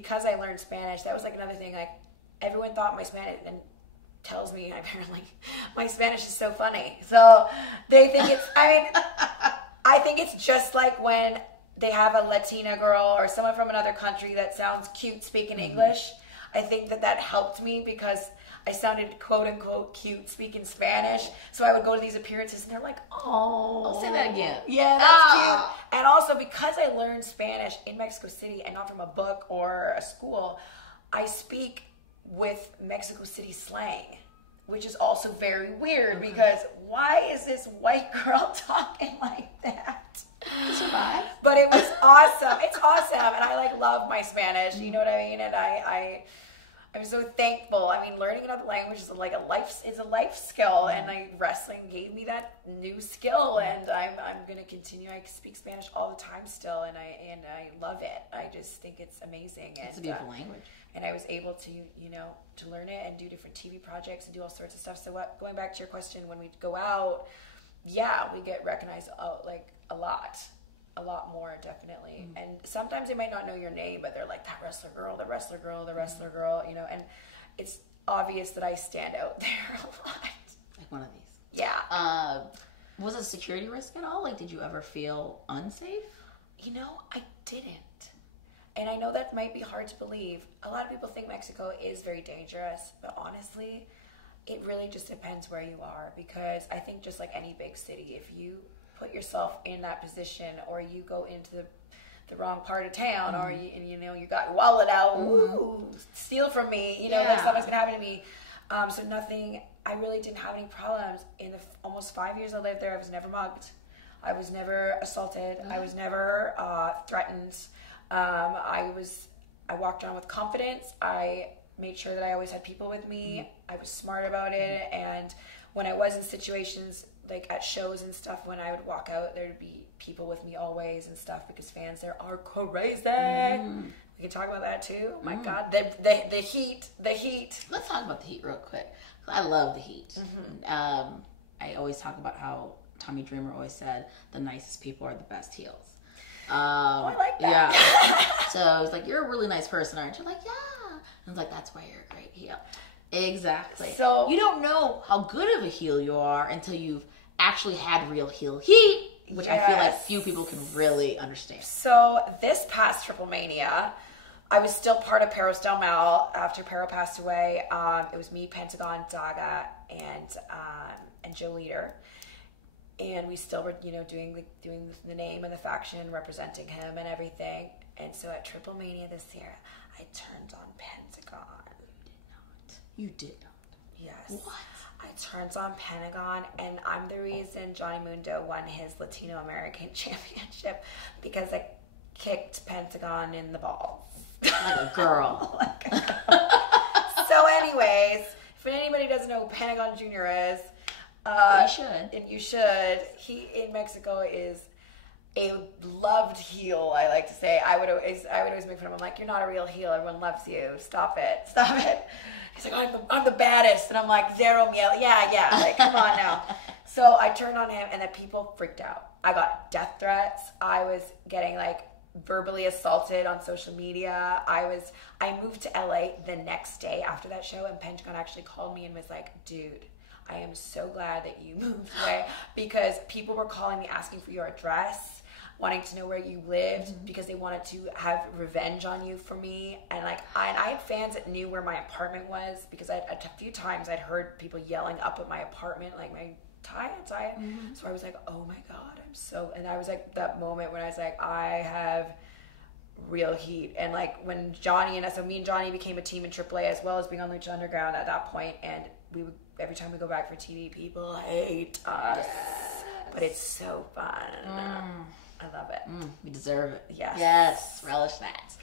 because I learned Spanish, that was like another thing. Like everyone thought my Spanish and tells me apparently my Spanish is so funny. So they think it's. I think it's just like when they have a Latina girl or someone from another country that sounds cute speaking English. I think that helped me because I sounded quote unquote cute speaking Spanish. So I would go to these appearances and they're like, oh, say that again. Yeah, that's cute. And also because I learned Spanish in Mexico City and not from a book or a school, I speak with Mexico City slang, which is also very weird because why is this white girl talking like that? To survive. But it was awesome. It's awesome. And I like love my Spanish. You know what I mean? And I'm so thankful. I mean, learning another language is like a life skill, and wrestling gave me that new skill, and I'm gonna continue. I speak Spanish all the time still, and I love it. I just think it's amazing. It's a beautiful language. And I was able to to learn it and do different TV projects and do all sorts of stuff. So going back to your question, when we go out, yeah, we get recognized like a lot more, definitely. And sometimes they might not know your name, but they're like, that wrestler girl, the wrestler girl, the wrestler girl, and it's obvious that I stand out there a lot. Like one of these. Yeah. Was it a security risk at all? Like, did you ever feel unsafe? I didn't. And I know that might be hard to believe. A lot of people think Mexico is very dangerous, but honestly, it really just depends where you are, because I think just like any big city, if you put yourself in that position, or you go into the wrong part of town, or you got your wallet out, woo, steal from me, like something's gonna happen to me. So nothing. I really didn't have any problems in the almost 5 years I lived there. I was never mugged. I was never assaulted. I was never threatened. I walked around with confidence. I made sure that I always had people with me. I was smart about it, and when I was in situations like at shows and stuff, when I would walk out, there'd be people with me always and stuff, because fans there are crazy. We can talk about that too. My God, the heat. Let's talk about the heat real quick. I love the heat. I always talk about how Tommy Dreamer always said the nicest people are the best heels. I like that. Yeah. So it's like, you're a really nice person, aren't you? Like, yeah. And it's like, that's why you're a great heel. Exactly. So you don't know how good of a heel you are until you've actually had real heel heat, which I feel like few people can really understand. So this past Triple Mania, I was still part of Perros Del Mal after Perro passed away. It was me, Pentagon, Daga, and Joe Leader. And we still were, doing the name and the faction, representing him and everything. And so at Triple Mania this year, I turned on Pentagon. You did not. Yes. What? I turned on Pentagon, and I'm the reason Johnny Mundo won his Latino American Championship, because I kicked Pentagon in the balls. Like a girl. So anyways, if anybody doesn't know who Pentagon Jr. is, you should. And you should. He in Mexico is a loved heel, I like to say. I would always make fun of him. I'm like, you're not a real heel. Everyone loves you. Stop it. He's like, I'm the baddest. And I'm like, zero miel. Yeah. Like, come on now. So I turned on him, and the people freaked out. I got death threats. I was getting like verbally assaulted on social media. I moved to LA the next day after that show, and Pentagon actually called me and was like, dude, I am so glad that you moved away, because people were calling me asking for your address, wanting to know where you lived, because they wanted to have revenge on you for me. And like I had fans that knew where my apartment was, because a few times I'd heard people yelling up at my apartment, like, my Taya. So I was like, oh my God, and I was like, that moment when I was like, I have real heat. And like when me and Johnny became a team in AAA, as well as being on Lucha Underground at that point, and we would, every time we go back for TV, people hate us. But it's so fun. I love it. We deserve it. Yes. Yes. Relish that.